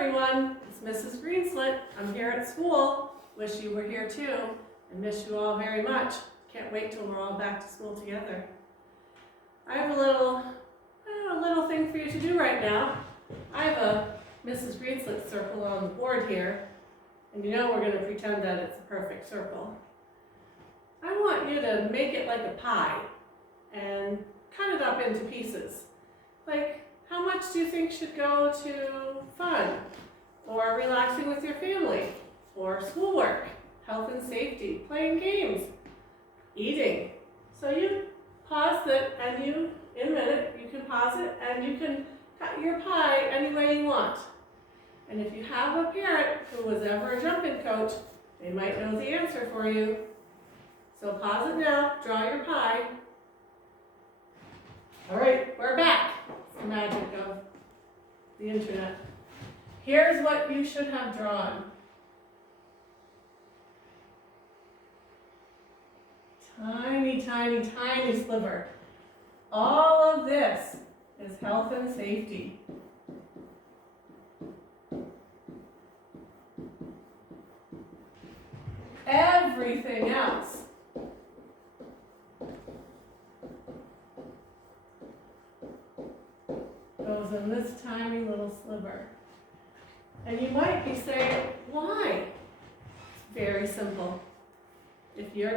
everyone, it's Mrs. Greenslit. I'm here at school. Wish you were here too, and miss you all very much. Can't wait till we're all back to school together. I have a little thing for you to do right now. I have a Mrs. Greenslit circle on the board here, and you know we're going to pretend that it's a perfect circle. I want you to make it like a pie and cut it up into pieces. Like, how much do you think should go to fun, or relaxing with your family, or schoolwork, health and safety, playing games, eating? So you pause it, and in a minute, you can pause it, and you can cut your pie any way you want. And if you have a parent who was ever a jumping coach, they might know the answer for you. So pause it now, draw your pie. All right, we're back. It's the magic of the internet. Here's what you should have drawn. Tiny, tiny, tiny sliver. All of this is health and safety. Everything else goes in this tiny little sliver. And you might be saying, why? It's very simple. If you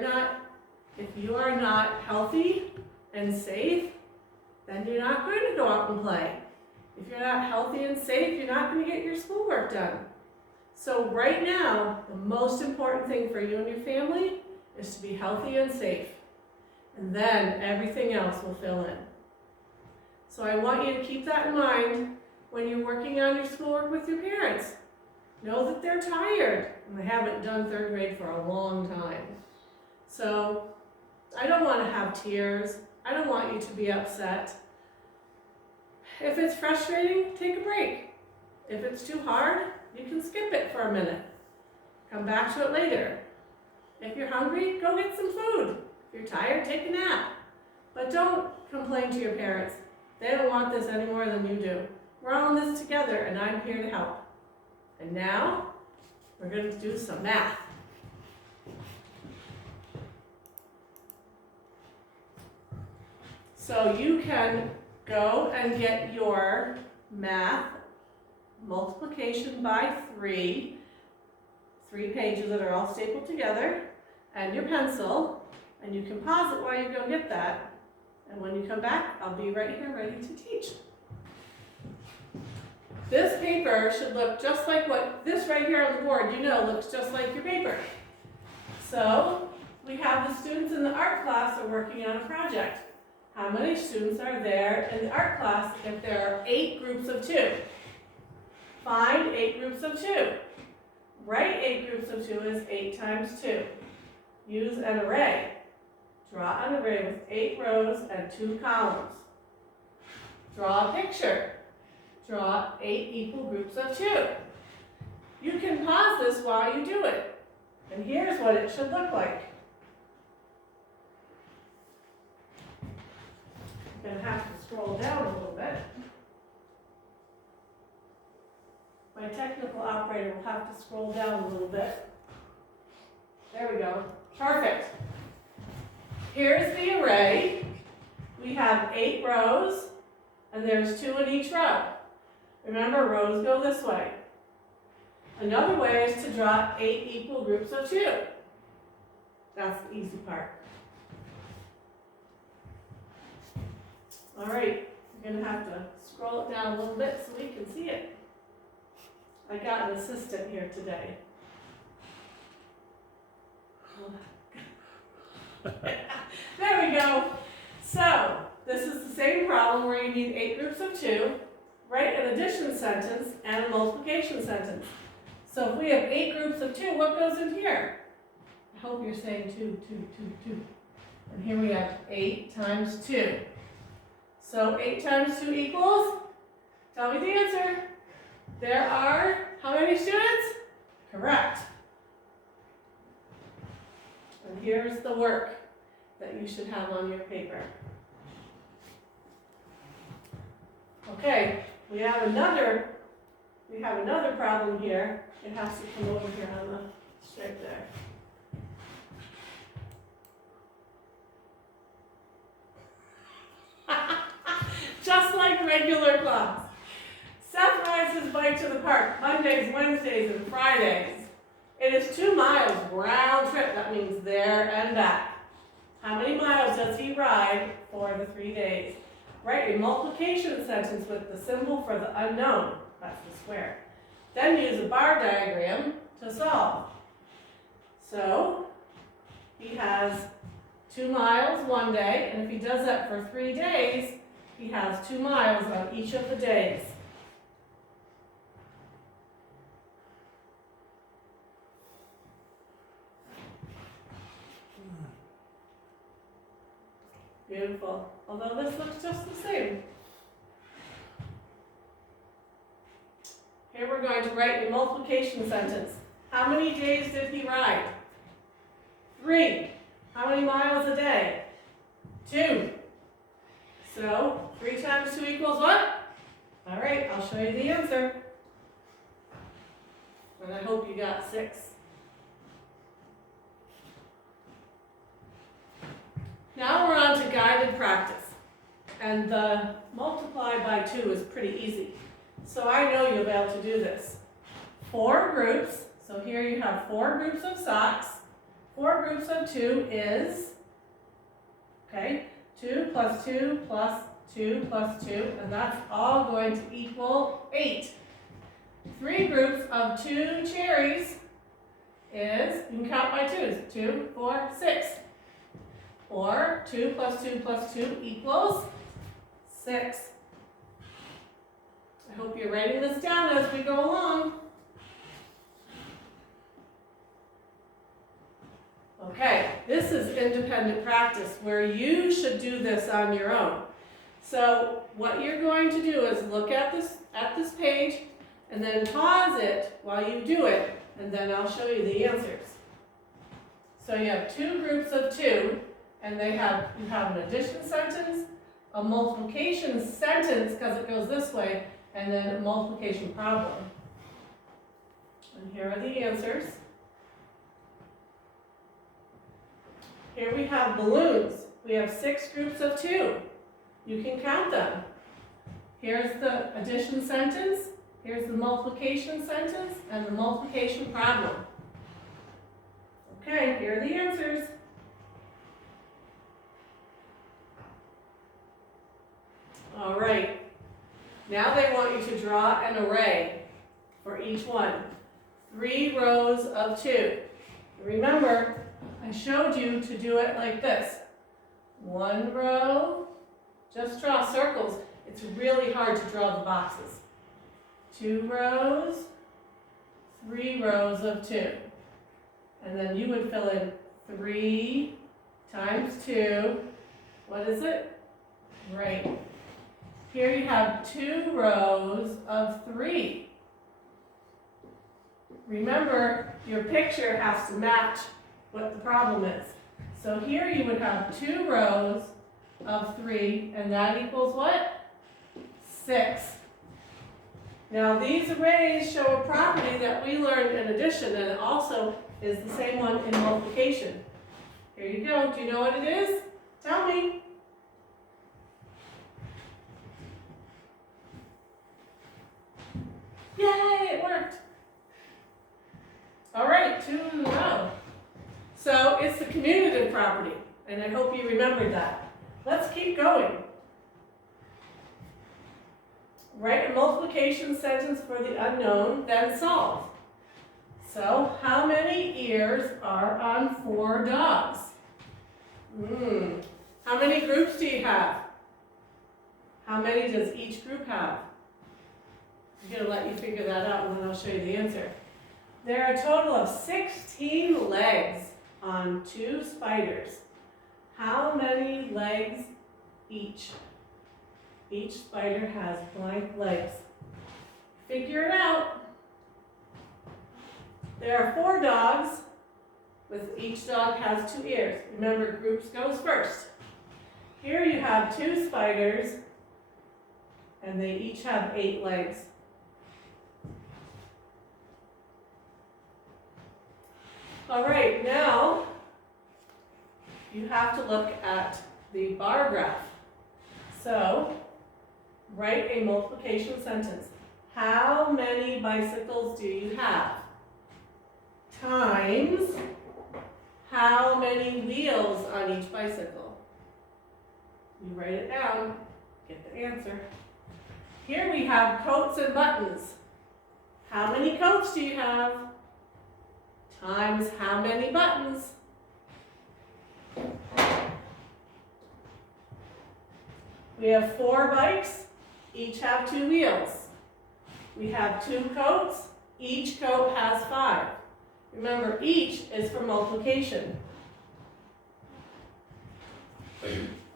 are not healthy and safe, then you're not going to go out and play. If you're not healthy and safe, you're not going to get your schoolwork done. So right now, the most important thing for you and your family is to be healthy and safe. And then everything else will fill in. So I want you to keep that in mind when you're working on your schoolwork with your parents. Know that they're tired and they haven't done third grade for a long time. So I don't want to have tears. I don't want you to be upset. If it's frustrating, take a break. If it's too hard, you can skip it for a minute. Come back to it later. If you're hungry, go get some food. If you're tired, take a nap. But don't complain to your parents. They don't want this any more than you do. We're all in this together, and I'm here to help. And now, we're going to do some math. So you can go and get your math multiplication by 3 pages that are all stapled together, and your pencil, and you can pause it while you go get that. And when you come back, I'll be right here ready to teach. This paper should look just like what this right here on the board, looks just like your paper. So we have the students in the art class are working on a project. How many students are there in the art class if there are 8 groups of 2? Find 8 groups of 2. Write 8 groups of 2 as 8 times 2. Use an array. Draw an array with 8 rows and 2 columns. Draw a picture. Draw 8 equal groups of 2. You can pause this while you do it. And here's what it should look like. I'm going to have to scroll down a little bit. My technical operator will have to scroll down a little bit. There we go. Perfect. Here's the array. We have 8 rows, and there's 2 in each row. Remember, rows go this way. Another way is to draw 8 equal groups of 2. That's the easy part. All right, you're going to have to scroll it down a little bit so we can see it. I got an assistant here today. There we go. So, this is the same problem where you need 8 groups of 2, write an addition sentence and a multiplication sentence. So if we have 8 groups of 2, what goes in here? I hope you're saying 2, 2, 2, 2. And here we have 8 times 2. So 8 times 2 equals, tell me the answer. There are how many students? Correct. And here's the work that you should have on your paper. Okay, we have another we have another problem here. It has to come over here on the stripe there. Just like regular class. Seth rides his bike to the park Mondays, Wednesdays, and Fridays. It is 2 miles round trip. That means there and back. How many miles does he ride for the 3 days? Write a multiplication sentence with the symbol for the unknown. That's the square. Then use a bar diagram to solve. So, he has 2 miles one day, and if he does that for 3 days, he has 2 miles on each of the days. Beautiful. Although this looks just the same. Here we're going to write a multiplication sentence. How many days did he ride? 3. How many miles a day? 2. So, 3 times 2 equals what? All right, I'll show you the answer. And I hope you got 6. Now we're on to guided practice. And the multiply by 2 is pretty easy. So I know you'll be able to do this. 4 groups. So here you have 4 groups of socks. 4 groups of 2 is, okay, 2 plus 2 plus 2 plus 2, and that's all going to equal 8. 3 groups of 2 cherries is, you can count by 2s, 2, 4, 6. Or 2 plus 2 plus 2 equals 6. I hope you're writing this down as we go along. Okay, this is independent practice where you should do this on your own. So what you're going to do is look at this page and then pause it while you do it, and then I'll show you the answers. So you have 2 groups of 2, and you have an addition sentence, a multiplication sentence because it goes this way, and then a multiplication problem. And here are the answers. Here we have balloons. We have 6 groups of 2. You can count them. Here's the addition sentence, here's the multiplication sentence, and the multiplication problem. Okay, here are the answers. All right, now they want you to draw an array for each one. 3 rows of 2. Remember, I showed you to do it like this. 1 row, just draw circles. It's really hard to draw the boxes. 2 rows, 3 rows of 2. And then you would fill in 3 times 2. What is it? Right. Here you have 2 rows of 3. Remember, your picture has to match what the problem is. So here you would have 2 rows of 3, and that equals what? 6. Now these arrays show a property that we learned in addition, and it also is the same one in multiplication. Here you go. Do you know what it is? Tell me. Yay, it worked. All right, 2 in a row. So it's the commutative property, and I hope you remembered that. Let's keep going. Write a multiplication sentence for the unknown, then solve. So, how many ears are on 4 dogs? How many groups do you have? How many does each group have? I'm going to let you figure that out, and then I'll show you the answer. There are a total of 16 legs on 2 spiders. How many legs each? Each spider has blank legs. Figure it out. There are 4 dogs, with each dog has 2 ears. Remember, groups goes first. Here you have 2 spiders, and they each have 8 legs. All right, now you have to look at the bar graph. So, write a multiplication sentence. How many bicycles do you have? Times how many wheels on each bicycle? You write it down, get the answer. Here we have coats and buttons. How many coats do you have? Times how many buttons? We have 4 bikes, each have 2 wheels. We have 2 coats, each coat has 5. Remember, each is for multiplication.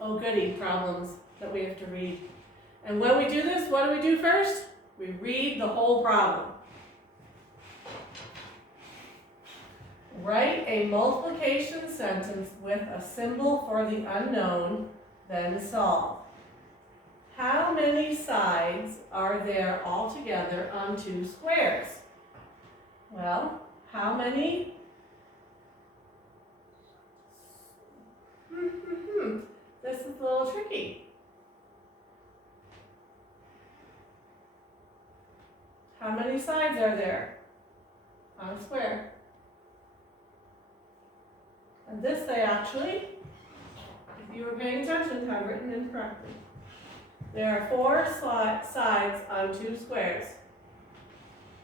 Oh goody, problems that we have to read. And when we do this, what do we do first? We read the whole problem. Write a multiplication sentence with a symbol for the unknown, then solve. How many sides are there altogether on 2 squares? Well, how many? This is a little tricky. How many sides are there on a square? And this they actually, if you were paying attention, have written incorrectly. There are 4 sides on 2 squares.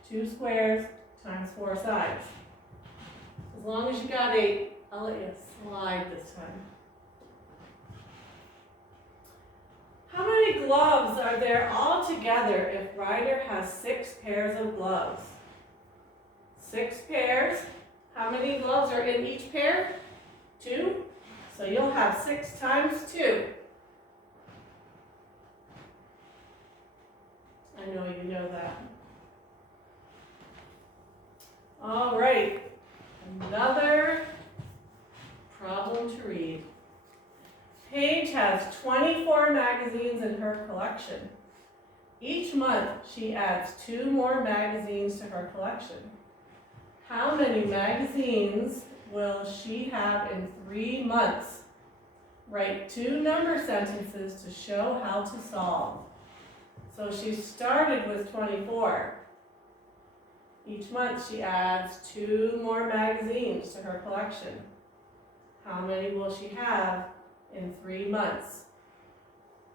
2 squares times 4 sides. As long as you got 8, I'll let you slide this time. How many gloves are there altogether if Ryder has 6 pairs of gloves? 6 pairs. How many gloves are in each pair? 2. So you'll have 6 times 2. I know you know that. All right, another problem to read. Paige has 24 magazines in her collection. Each month, she adds 2 more magazines to her collection. How many magazines will she have in 3 months? Write 2 number sentences to show how to solve. So she started with 24. Each month she adds 2 more magazines to her collection. How many will she have in 3 months?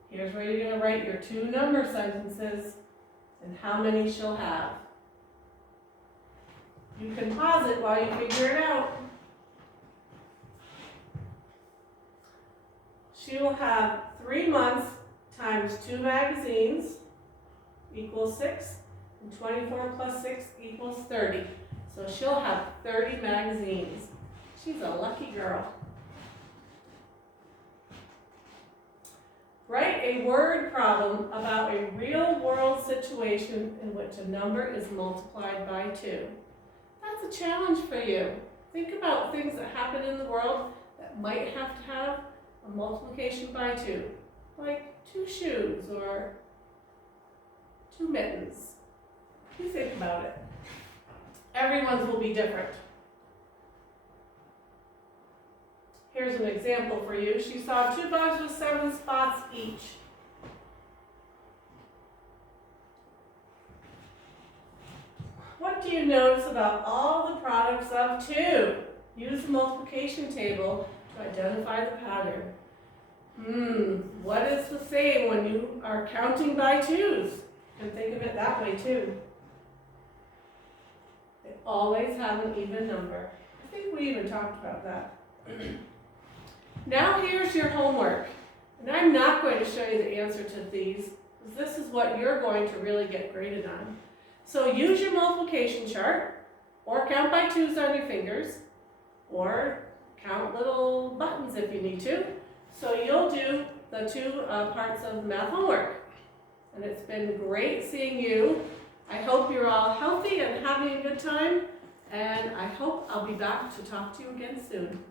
Here's where you're going to write your 2 number sentences and how many she'll have. You can pause it while you figure it out. She will have 3 months times 2 magazines equals 6, and 24 plus 6 equals 30. So she'll have 30 magazines. She's a lucky girl. Write a word problem about a real-world situation in which a number is multiplied by 2. That's a challenge for you. Think about things that happen in the world that might have to have a multiplication by 2, like 2 shoes or 2 mittens. You think about it. Everyone's will be different. Here's an example for you. She saw 2 bugs with 7 spots each. What do you notice about all the products of 2? Use the multiplication table to identify the pattern. What is the same when you are counting by 2s? And think of it that way too. They always have an even number. I think we even talked about that. Now here's your homework. And I'm not going to show you the answer to these, because this is what you're going to really get graded on. So use your multiplication chart, or count by 2s on your fingers, or count little buttons if you need to. So you'll do the 2 parts of the math homework. And it's been great seeing you. I hope you're all healthy and having a good time. And I hope I'll be back to talk to you again soon.